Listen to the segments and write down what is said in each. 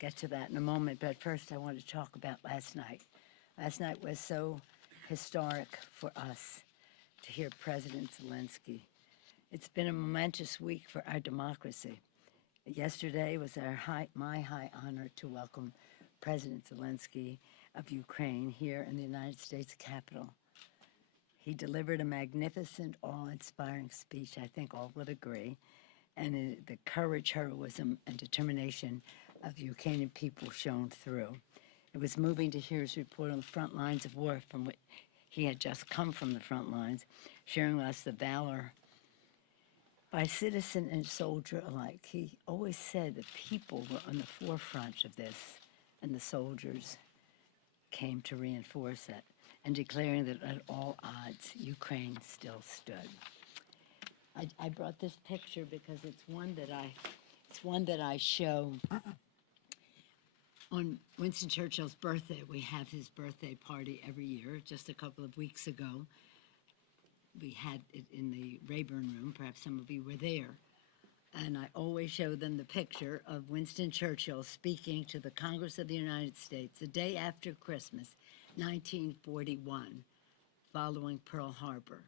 get to that in a moment, but first I want to talk about last night. Last night was so historic for us to hear President Zelensky. It's been a momentous week for our democracy. Yesterday was my high honor to welcome President Zelensky of Ukraine here in the United States Capitol. He delivered a magnificent, awe-inspiring speech, I think all would agree, and the courage, heroism, and determination of the Ukrainian people shone through. It was moving to hear his report on the front lines of war from which he had just come from the front lines, sharing with us the valor by citizen and soldier alike. He always said the people were on the forefront of this, and the soldiers came to reinforce it, and declaring that at all odds, Ukraine still stood. I brought this picture because it's one that I show on Winston Churchill's birthday. We have his birthday party every year. Just a couple of weeks ago, we had it in the Rayburn Room. Perhaps some of you were there. And I always show them the picture of Winston Churchill speaking to the Congress of the United States the day after Christmas, 1941, following Pearl Harbor.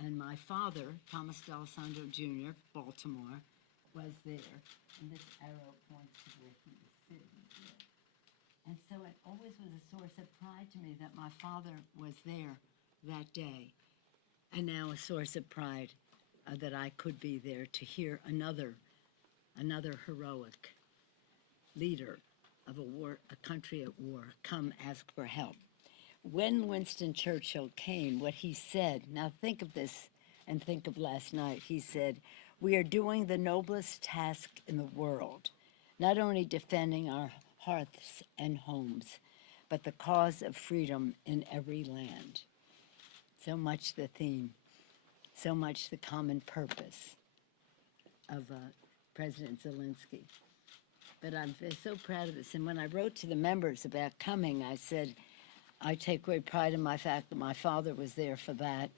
And my father, Thomas D'Alessandro Jr., Baltimore, was there. And this arrow points to where he was sitting there. And so it always was a source of pride to me that my father was there that day. And now a source of pride that I could be there to hear another heroic leader of a country at war, come ask for help. When Winston Churchill came, what he said, now think of this and think of last night, he said, "We are doing the noblest task in the world, not only defending our hearths and homes, but the cause of freedom in every land." So much the theme, so much the common purpose of President Zelensky. But I'm so proud of this. And when I wrote to the members about coming, I said, I take great pride in my fact that my father was there for that.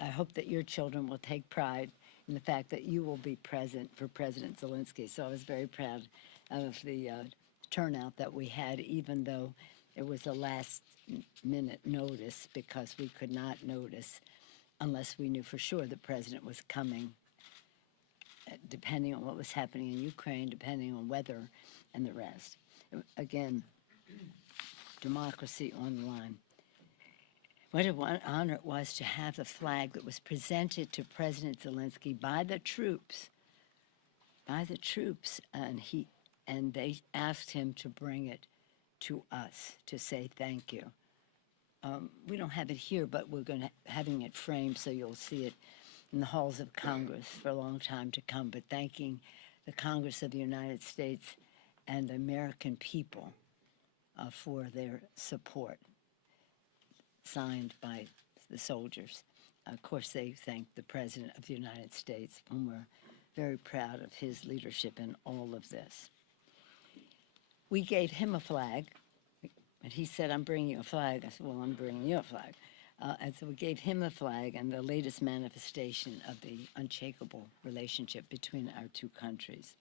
I hope that your children will take pride in the fact that you will be present for President Zelensky. So I was very proud of the turnout that we had, even though it was a last-minute notice, because we could not notice unless we knew for sure the president was coming, depending on what was happening in Ukraine, depending on weather and the rest. Again, democracy on the line. What an honor it was to have the flag that was presented to President Zelensky by the troops, and they asked him to bring it to us to say thank you. We don't have it here, but we're having it framed so you'll see it in the halls of Congress for a long time to come, but thanking the Congress of the United States and the American people for their support, signed by the soldiers. Of course, they thanked the President of the United States, and we're very proud of his leadership in all of this. We gave him a flag, and he said, "I'm bringing you a flag." I said, "Well, I'm bringing you a flag." And so we gave him the flag and the latest manifestation of the unshakable relationship between our two countries.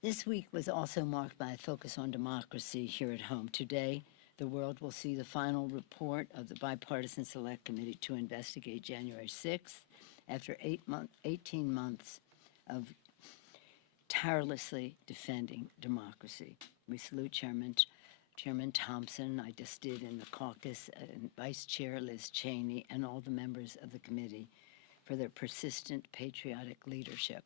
This week was also marked by a focus on democracy here at home. Today, the world will see the final report of the Bipartisan Select Committee to investigate January 6th, after 18 months of tirelessly defending democracy. We salute Chairman Thompson, I just did in the caucus, and Vice Chair Liz Cheney, and all the members of the committee for their persistent patriotic leadership.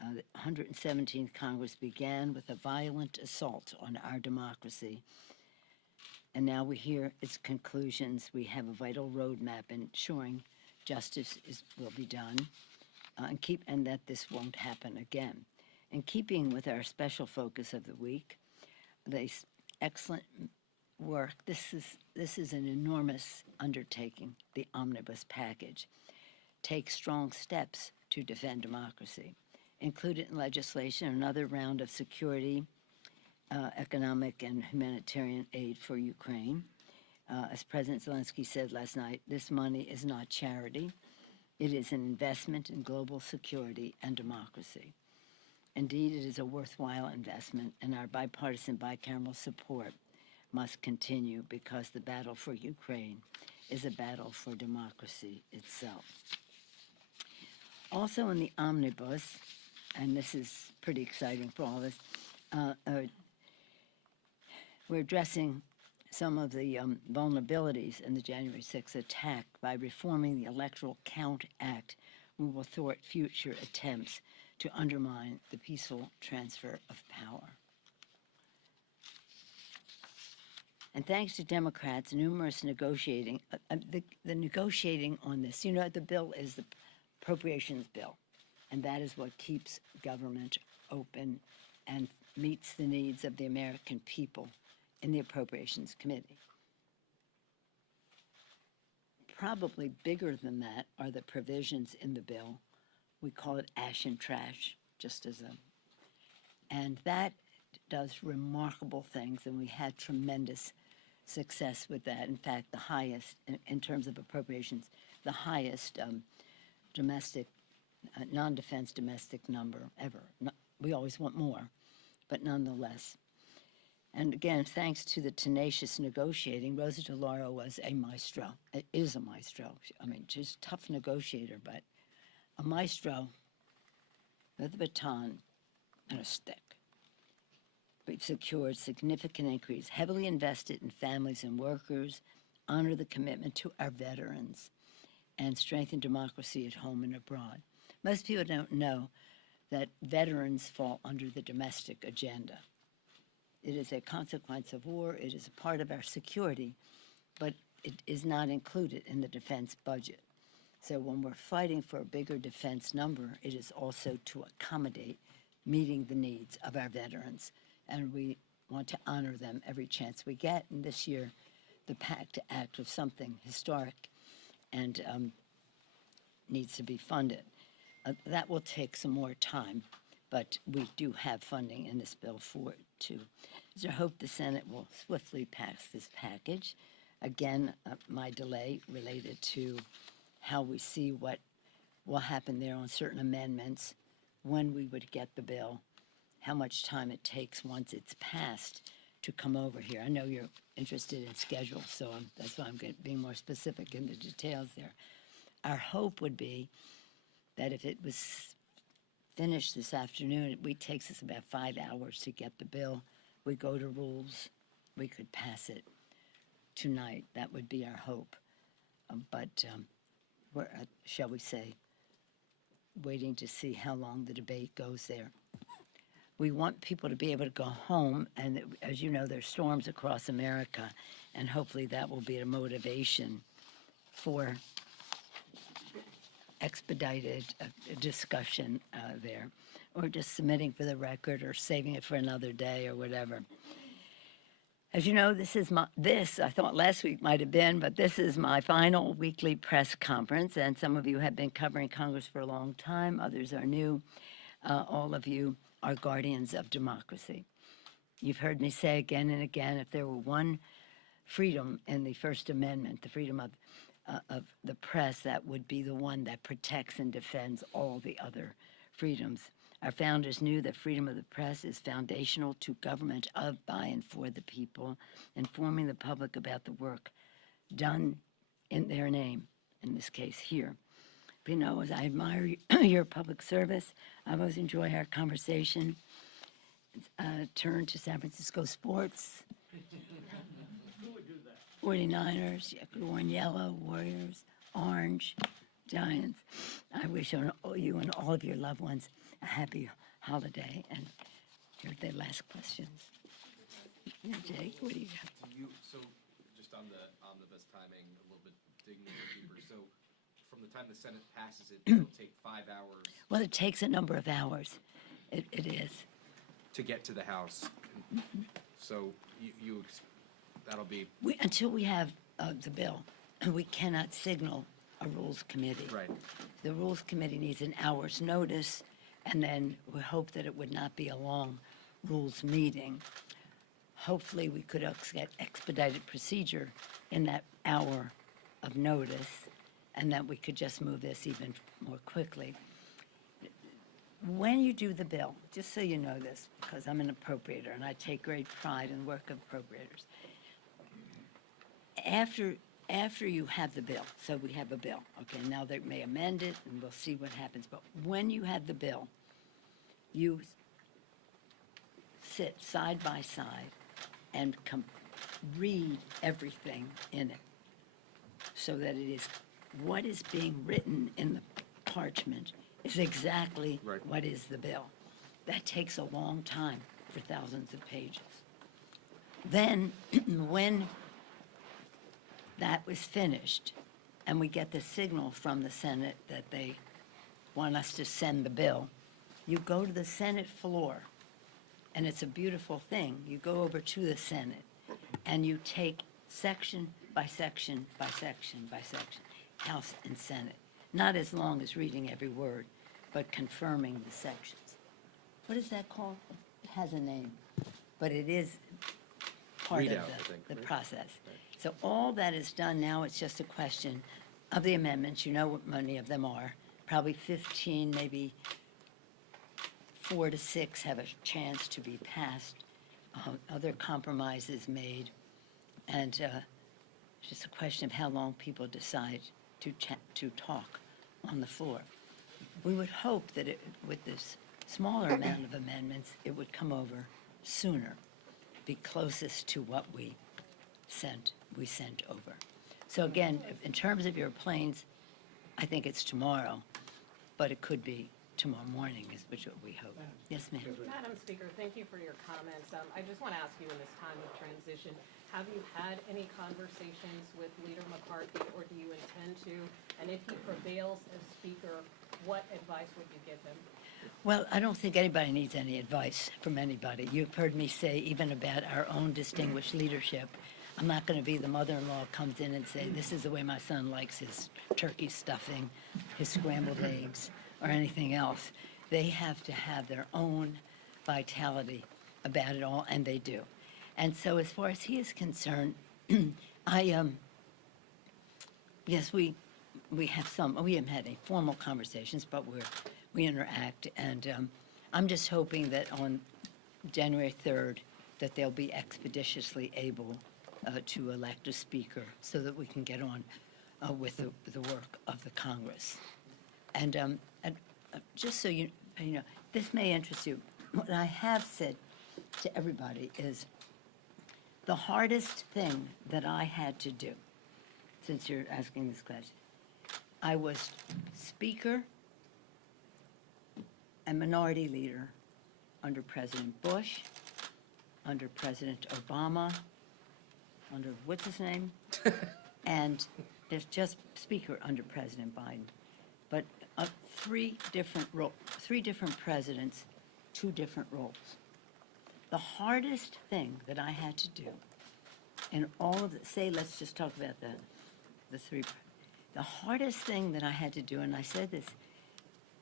The 117th Congress began with a violent assault on our democracy, and now we hear its conclusions. We have a vital roadmap ensuring justice will be done, and that this won't happen again. In keeping with our special focus of the week, the excellent work. This is an enormous undertaking, the omnibus package. Take strong steps to defend democracy. Included in legislation another round of security, economic, and humanitarian aid for Ukraine. As President Zelensky said last night, this money is not charity. It is an investment in global security and democracy. Indeed, it is a worthwhile investment, and our bipartisan bicameral support must continue because the battle for Ukraine is a battle for democracy itself. Also in the omnibus, and this is pretty exciting for all of us, we're addressing some of the vulnerabilities in the January 6th attack by reforming the Electoral Count Act. We will thwart future attempts to undermine the peaceful transfer of power. And thanks to Democrats, numerous negotiating, the negotiating on this, you know, the bill is the appropriations bill, and that is what keeps government open and meets the needs of the American people in the Appropriations Committee. Probably bigger than that are the provisions in the bill. We call it ash and trash, just as and that does remarkable things, and we had tremendous success with that. In fact, the highest, in terms of appropriations, the highest domestic, non-defense domestic number ever. We always want more, but nonetheless. And again, thanks to the tenacious negotiating, Rosa DeLauro was a maestro, is a maestro. I mean, she's a tough negotiator, but a maestro with a baton and a stick. We've secured significant increase, heavily invested in families and workers, honor the commitment to our veterans, and strengthen democracy at home and abroad. Most people don't know that veterans fall under the domestic agenda. It is a consequence of war, it is a part of our security, but it is not included in the defense budget. So when we're fighting for a bigger defense number, it is also to accommodate meeting the needs of our veterans. And we want to honor them every chance we get. And this year, the PACT Act was something historic and needs to be funded. That will take some more time, but we do have funding in this bill for it too. So I hope the Senate will swiftly pass this package. Again, my delay related to how we see what will happen there on certain amendments, when we would get the bill, how much time it takes once it's passed to come over here. I know you're interested in schedule, so that's why I'm being more specific in the details there. Our hope would be that if it was finished this afternoon, it takes us about 5 hours to get the bill. We go to rules, we could pass it tonight. That would be our hope. But we're, shall we say, waiting to see how long the debate goes there. We want people to be able to go home, and as you know, there's storms across America, and hopefully that will be a motivation for expedited discussion there, or just submitting for the record or saving it for another day or whatever. As you know, this is I thought last week might have been, but this is my final weekly press conference, and some of you have been covering Congress for a long time, others are new. All of you are guardians of democracy. You've heard me say again and again, if there were one freedom in the First Amendment, the freedom of the press, that would be the one that protects and defends all the other freedoms. Our founders knew that freedom of the press is foundational to government of, by, and for the people, informing the public about the work done in their name, in this case here. You know, as I admire your public service, I always enjoy our conversation. Turn to San Francisco sports. Who would do that? 49ers, blue and yellow, Warriors, orange, Giants. I wish you and all of your loved ones a happy holiday. And here are the last questions. Yeah, Jake, what do you have? So just on the omnibus timing, a little bit digging a little deeper. So from the time the Senate passes it, it'll take 5 hours Well, it takes a number of hours. It is. to get to the House. So that'll be, Until we have the bill, we cannot signal a Rules Committee. right. The Rules Committee needs an hour's notice, and then we hope that it would not be a long Rules meeting. Hopefully, we could get expedited procedure in that hour of notice, and that we could just move this even more quickly. when you do the bill, just so you know this, because I'm an appropriator and I take great pride in the work of appropriators. After you have the bill, so we have a bill, okay, now they may amend it and we'll see what happens, but when you have the bill, you sit side by side and read everything in it so that it is what is being written in the parchment is exactly Right. what is the bill. That takes a long time for thousands of pages. Then, when that was finished, and we get the signal from the Senate that they want us to send the bill, you go to the Senate floor, and it's a beautiful thing. You go over to the Senate, and you take section by section by section by section, House and Senate. Not as long as reading every word, but confirming the sections. What is that called? It has a name, but it is part of Readout, I think, the right? process. So all that is done now, it's just a question of the amendments. You know what many of them are. Probably 15, maybe 4 to 6 have a chance to be passed. Other compromises made. And it's just a question of how long people decide to talk on the floor. We would hope that with this smaller amount of amendments, it would come over sooner, be closest to what we sent over. So again, in terms of your planes, I think it's tomorrow, but it could be tomorrow morning, is which we hope. Yes, ma'am. Madam Speaker, thank you for your comments. I just want to ask you in this time of transition, have you had any conversations with Leader McCarthy, or do you intend to? And if he prevails as Speaker, what advice would you give him? Well, I don't think anybody needs any advice from anybody. You've heard me say even about our own distinguished leadership. I'm not going to be the mother-in-law comes in and say, this is the way my son likes his turkey stuffing, his scrambled eggs, or anything else. They have to have their own vitality about it all, and they do. And so as far as he is concerned, yes, we haven't had any formal conversations, but we interact, and I'm just hoping that on January 3rd, that they'll be expeditiously able to elect a speaker so that we can get on with the work of the Congress. And just so you know, this may interest you. What I have said to everybody is the hardest thing that I had to do, since you're asking this question, I was Speaker and Minority Leader under President Bush, under President Obama, under, what's his name? And there's just Speaker under President Biden. But three different presidents, 2 different roles. The hardest thing that I had to do in all of the, let's just talk about the 3. The hardest thing that I had to do, and I said this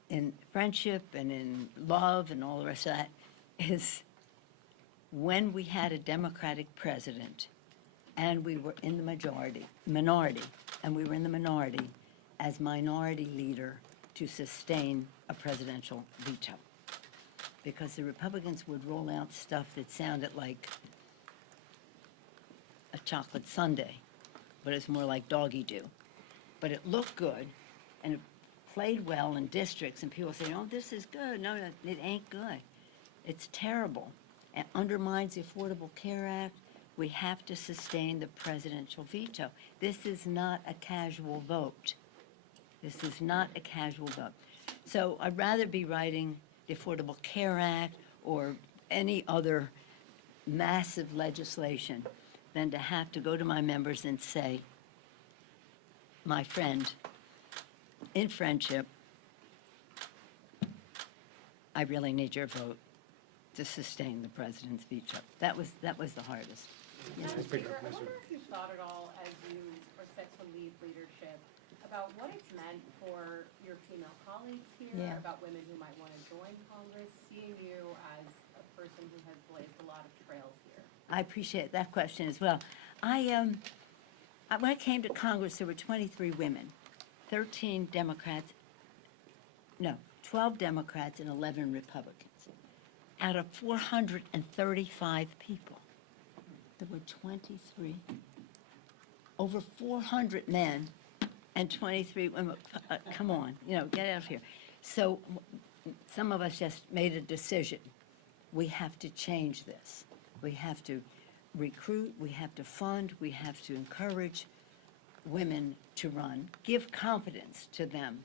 in friendship and in love and all the rest of that, is when we had a Democratic president and we were in the minority, and we were in the minority as minority leader to sustain a presidential veto. Because the Republicans would roll out stuff that sounded like a chocolate sundae, but it's more like doggy do. But it looked good, and it played well in districts, and people say, oh, this is good. No, it ain't good. It's terrible. It undermines the Affordable Care Act. We have to sustain the presidential veto. This is not a casual vote. This is not a casual vote. So I'd rather be writing the Affordable Care Act or any other massive legislation than to have to go to my members and say, my friend, in friendship, I really need your vote to sustain the president's veto. That was the hardest. Madam Speaker, I wonder if you thought at all, as you are set to leave leadership, about what it's meant for your female colleagues here, Yeah. about women who might want to join Congress, seeing you as a person who has blazed a lot of trails here. I appreciate that question as well. When I came to Congress, there were 23 women, 13 Democrats, no, 12 Democrats and 11 Republicans. Out of 435 people, there were 23, over 400 men and 23 women. Come on, get out of here. So some of us just made a decision. We have to change this. We have to recruit, we have to fund, we have to encourage women to run, give confidence to them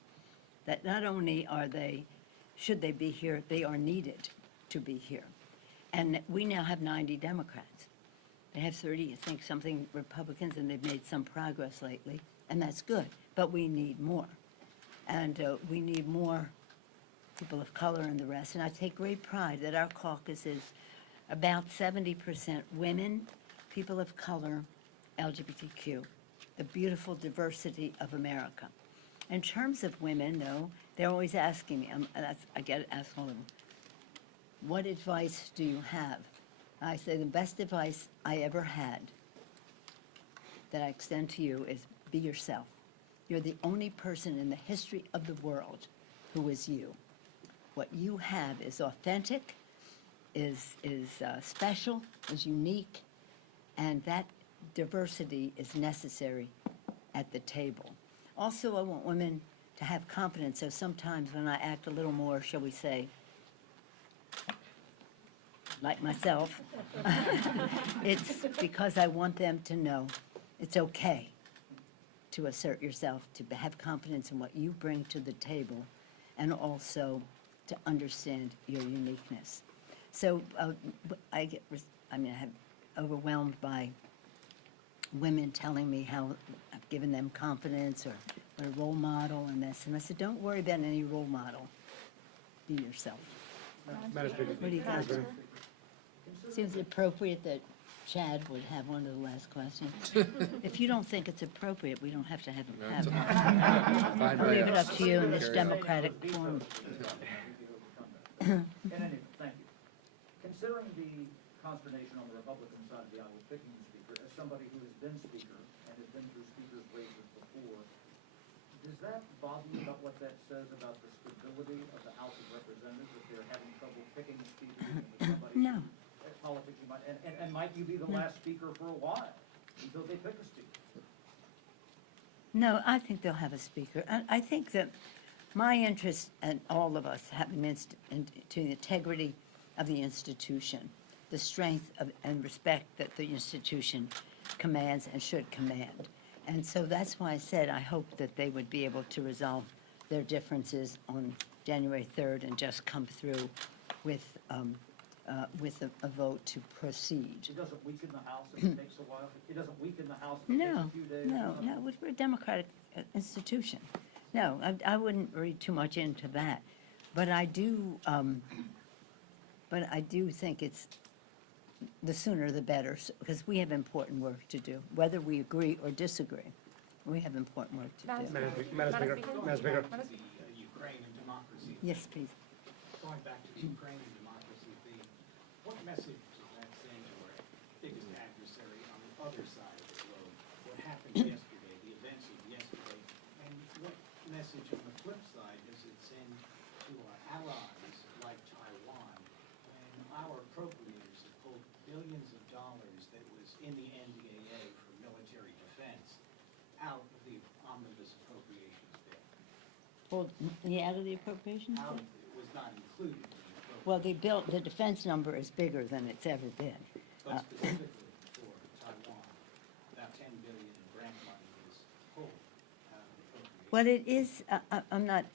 that not only should they be here, they are needed to be here. And we now have 90 Democrats. They have 30, I think, something Republicans, and they've made some progress lately, and that's good. But we need more. And we need more people of color and the rest. And I take great pride that our caucus is about 70% women, people of color, LGBTQ, the beautiful diversity of America. In terms of women, though, they're always asking me, I get asked all of them, what advice do you have? I say the best advice I ever had that I extend to you is be yourself. You're the only person in the history of the world who is you. What you have is authentic, is special, is unique, and that diversity is necessary at the table. Also, I want women to have confidence, so sometimes when I act a little more, shall we say, like myself, it's because I want them to know it's okay to assert yourself, to have confidence in what you bring to the table, and also to understand your uniqueness. So I have overwhelmed by women telling me how I've given them confidence or a role model and this. And I said, don't worry about any role model. Be yourself. Madam Speaker. What do you got? Seems appropriate that Chad would have one of the last questions. If you don't think it's appropriate, we don't have to have it. Fine I'll by leave it us. up to you in this Carry on. democratic forum. In any event, thank you. Considering the consternation on the Republican side of the aisle picking the speaker, as somebody who has been speaker and has been through speaker's races before, does that bother you about what that says about the stability of the House of Representatives, if they're having trouble picking a speaker and with somebody? No. Politics, you might, and might you be the last speaker for a while until they pick a speaker? No, I think they'll have a speaker. I think that my interest, and all of us, having to the integrity of the institution, the strength and respect that the institution commands and should command. And so that's why I said I hope that they would be able to resolve their differences on January 3rd and just come through with a vote to proceed. It doesn't weaken the House if it takes a while? It doesn't weaken the House if it takes No, a few days? no, we're a democratic institution. No, I wouldn't read too much into that. But I do think it's the sooner the better, because we have important work to do, whether we agree or disagree. We have important work to do. Madam Speaker. Ukraine and democracy. Yes, please. Going back to the Ukraine and democracy theme, what message does that send to our biggest adversary on the other side of the globe? What happened yesterday, the events of yesterday, and what message on the flip side does it send to our allies like Taiwan when our appropriators have pulled billions of dollars that was in the NDAA for military defense out of the omnibus appropriations bill? Well, out of the appropriations? Out, it was not included in the appropriations. Well, the defense number is bigger than it's ever been. But specifically for Taiwan, about $10 billion in grant money was pulled out of the appropriations. Well, it is, I'm not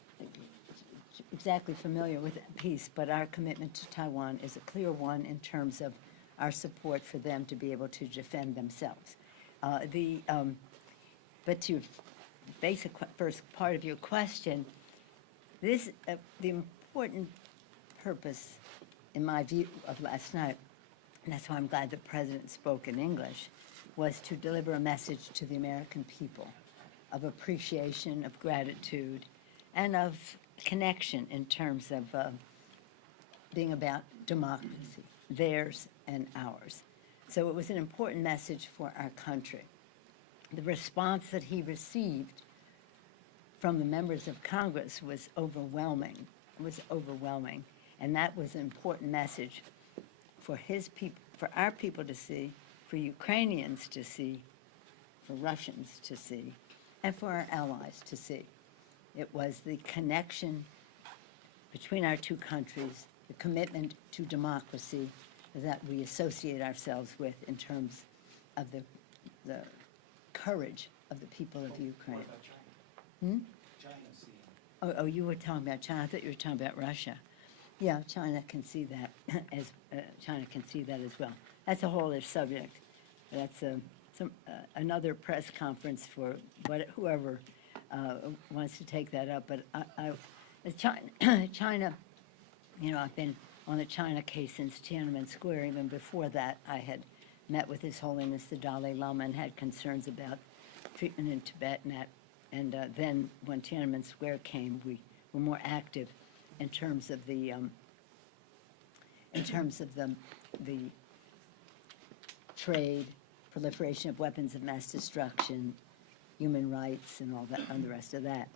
exactly familiar with that piece, but our commitment to Taiwan is a clear one in terms of our support for them to be able to defend themselves. But to basic first part of your question, the important purpose, in my view, of last night, and that's why I'm glad the President spoke in English, was to deliver a message to the American people of appreciation, of gratitude, and of connection in terms of being about democracy, theirs and ours. So it was an important message for our country. The response that he received from the members of Congress was overwhelming. was overwhelming. And that was an important message for his people, for our people to see, for Ukrainians to see, for Russians to see, and for our allies to see. It was the connection between our two countries, the commitment to democracy that we associate ourselves with in terms of the courage of the people of Ukraine. What about China? China seeing. Oh, you were talking about China. I thought you were talking about Russia. Yeah, China can see that as China can see that as well. That's a whole other subject. That's another press conference for whoever wants to take that up. But as China, you know, I've been on the China case since Tiananmen Square. Even before that, I had met with His Holiness the Dalai Lama and had concerns about treatment in Tibet and then when Tiananmen Square came, we were more active in terms of the trade, proliferation of weapons of mass destruction, human rights, and all that, and the rest of that.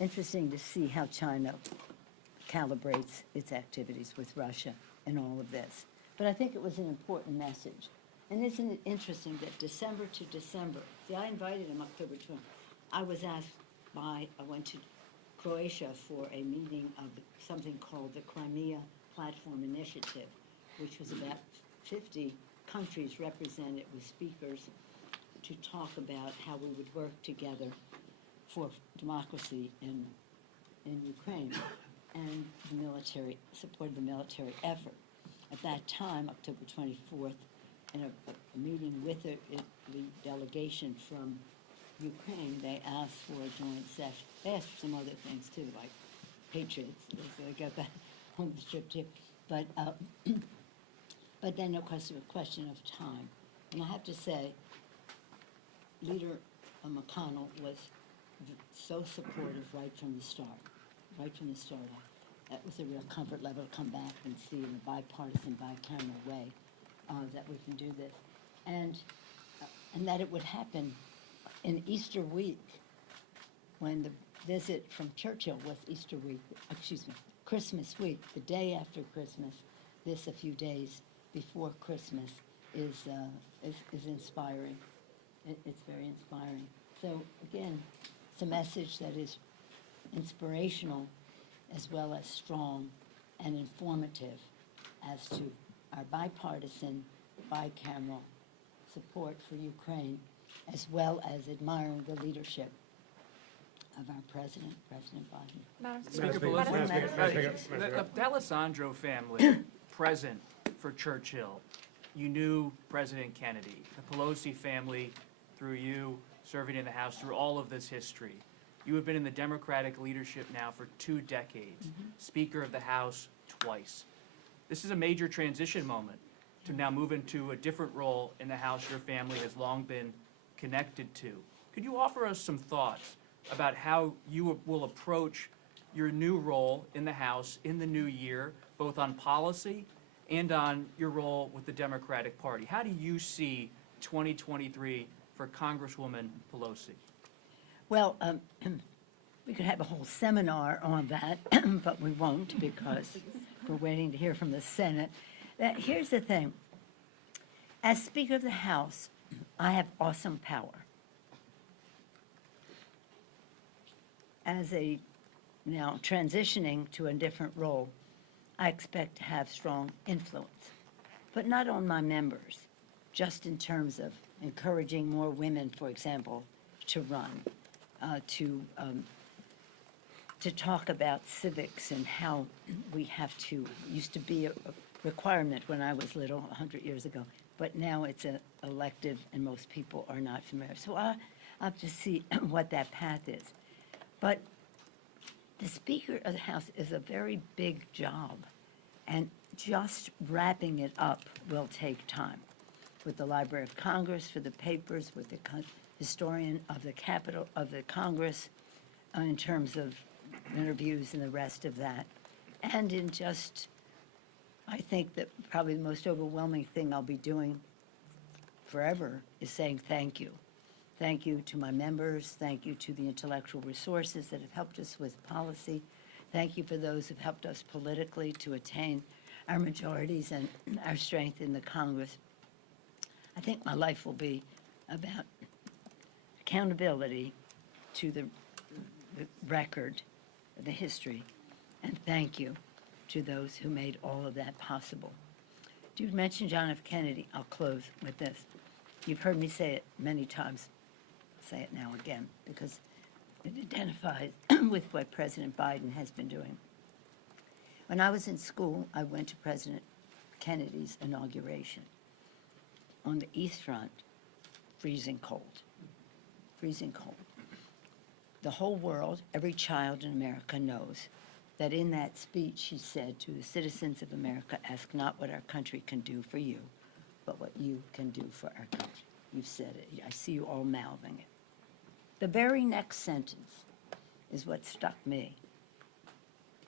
Interesting to see how China calibrates its activities with Russia in all of this. But I think it was an important message. And isn't it interesting that December to December, see, I invited him October 20th. I went to Croatia for a meeting of something called the Crimea Platform Initiative, which was about 50 countries represented with speakers to talk about how we would work together for democracy in Ukraine and the military, support the military effort. At that time, October 24th, in a meeting with the delegation from Ukraine, they asked for a joint session. They asked for some other things too, like patriots. They got that on the trip too. But then, of course, it was a question of time. And I have to say, Leader McConnell was so supportive right from the start. Right from the start. That was a real comfort level to come back and see in a bipartisan, bicameral way that we can do this. And that it would happen in Easter week, when the visit from Churchill was Easter week, Christmas week, the day after Christmas, this a few days before Christmas is inspiring. It's very inspiring. So again, it's a message that is inspirational as well as strong and informative as to our bipartisan, bicameral support for Ukraine, as well as admiring the leadership of our president, President Biden. Speaker The D'Alessandro family, present for Churchill. You knew President Kennedy. The Pelosi family, through you, serving in the House through all of this history. You have been in the Democratic leadership now for 2 decades, Speaker of the House twice. This is a major transition moment to now move into a different role in the House your family has long been connected to. Could you offer us some thoughts about how you will approach your new role in the House in the new year, both on policy and on your role with the Democratic Party? How do you see 2023 for Congresswoman Pelosi? Well, we could have a whole seminar on that, but we won't because we're waiting to hear from the Senate. Here's the thing. As Speaker of the House, I have awesome power. As now transitioning to a different role, I expect to have strong influence, but not on my members, just in terms of encouraging more women, for example, to run, to talk about civics and how we have to, used to be a requirement when I was little, 100 years ago, but now it's an elective and most people are not familiar. So I have to see what that path is. But the Speaker of the House is a very big job, and just wrapping it up will take time. With the Library of Congress, for the papers, with the historian of the Capitol of the Congress, in terms of interviews and the rest of that. And in just, I think that probably the most overwhelming thing I'll be doing forever is saying thank you. Thank you to my members. Thank you to the intellectual resources that have helped us with policy. Thank you for those who've helped us politically to attain our majorities and our strength in the Congress. I think my life will be about accountability to the record, the history, and thank you to those who made all of that possible. You mentioned John F. Kennedy. I'll close with this. You've heard me say it many times. I'll say it now again because it identifies with what President Biden has been doing. When I was in school, I went to President Kennedy's inauguration. On the East Front, freezing cold. Freezing cold. The whole world, every child in America knows that in that speech he said to the citizens of America, ask not what our country can do for you, but what you can do for our country. You've said it. I see you all mouthing it. The very next sentence is what struck me.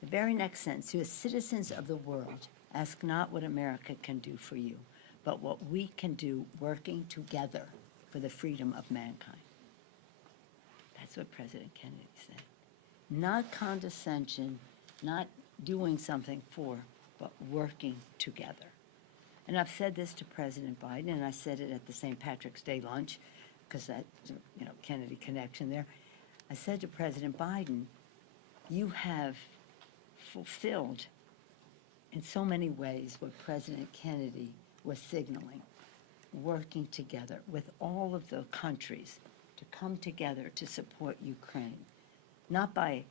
The very next sentence, to the citizens of the world, ask not what America can do for you, but what we can do working together for the freedom of mankind. That's what President Kennedy said. Not condescension, not doing something for, but working together. And I've said this to President Biden, and I said it at the St. Patrick's Day lunch, because that's, Kennedy connection there. I said to President Biden, you have fulfilled in so many ways what President Kennedy was signaling, working together with all of the countries to come together to support Ukraine, not by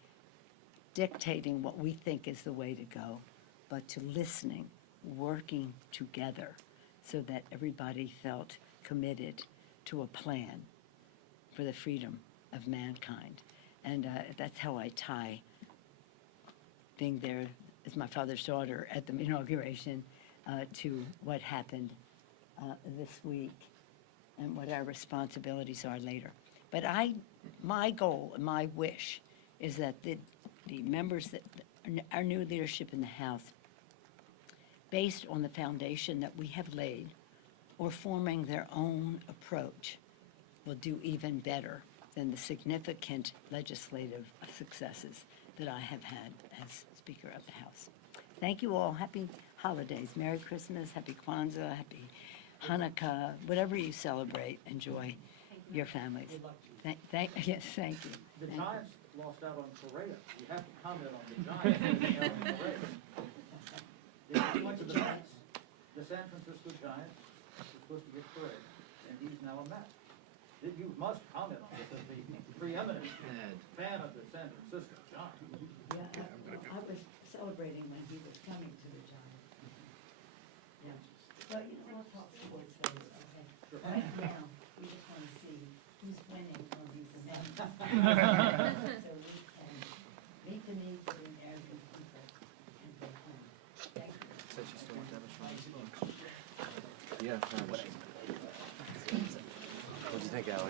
dictating what we think is the way to go, but to listening, working together so that everybody felt committed to a plan for the freedom of mankind. And that's how I tie being there as my father's daughter at the inauguration to what happened this week and what our responsibilities are later. But my goal and my wish is that the members, that our new leadership in the House, based on the foundation that we have laid, or forming their own approach, will do even better than the significant legislative successes that I have had as Speaker of the House. Thank you all. Happy holidays. Merry Christmas, Happy Kwanzaa, Happy Hanukkah, whatever you celebrate, enjoy your families. Yes, thank you. The Thank you. Giants lost out on Correa. You have to comment on the Giants losing out on Correa. They went to the Mets. The San Francisco Giants were supposed to get Correa, and he's now a Met. You must comment on this as the preeminent fan of the San Francisco Giants. Yeah, I was celebrating when he was coming to the Giants. Yeah, but we'll talk sports later, okay? Right now, we just want to see who's winning on these events. So we can meet the needs of the American people and go home. Thank you. Said she still wants to have a strong speech. Yeah. What do you think, Alex?